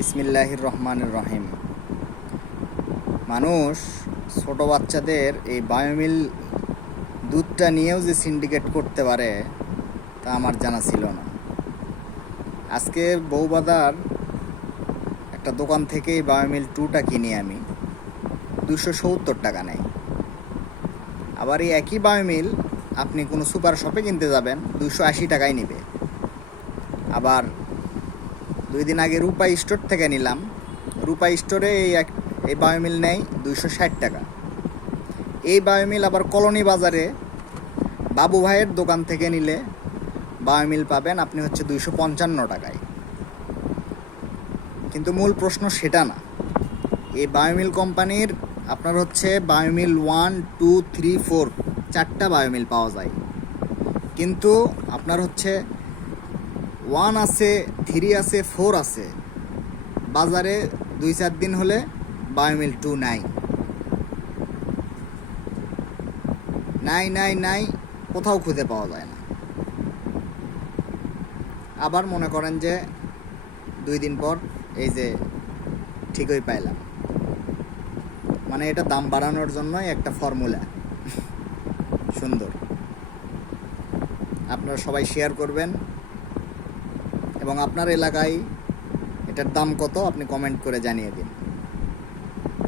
বিসমিল্লাহির রহমানির রহিম মানুষ ছোট বাচ্চাদের এই বায়োমিল দুধটা নিয়েও যে সিন্ডিকেট করতে পারে, তা আমার জানা ছিল না। আজকে বৌবাদার একটা দোকান থেকে বায়োমিল টুটা কিনি আমি। দুশো সত্তর টাকা নেয় আবার এই একই বায়োমিল আপনি কোনো সুপার শপে কিনতে যাবেন দুশো আশি টাকায় নেবে। আবার দুই দিন আগে রূপা স্টোর থেকে নিলাম। রূপা স্টোরে এই এক এই বায়োমিল নেয় দুইশো ষাট টাকা। এই বায়োমিল আবার কলোনি বাজারে বাবু ভাইয়ের দোকান থেকে নিলে বায়োমিল পাবেন আপনি হচ্ছে দুইশো পঞ্চান্ন টাকায়। কিন্তু মূল প্রশ্ন সেটা না। এই বায়োমিল কোম্পানির আপনার হচ্ছে Biomil one, two, three, four চারটা বায়োমিল পাওয়া যায়। কিন্তু আপনার হচ্ছে ওয়ান আছে থ্রি আছে ফোর আছে। বাজারে দুই, চার দিন হলে বায়োমিল টু নাই নাই নাই নাই কোথাও খুঁজে পাওয়া যায় না। আবার মনে করেন যে দুই দিন পর এই যে ঠিকই পাইলাম। মানে এটা দাম বাড়ানোর জন্যই একটা ফর্মুলা সুন্দর। আপনারা সবাই শেয়ার করবেন। এবং আপনার এলাকায় এটার দাম কত? আপনি কমেন্ট করে জানিয়ে দিন।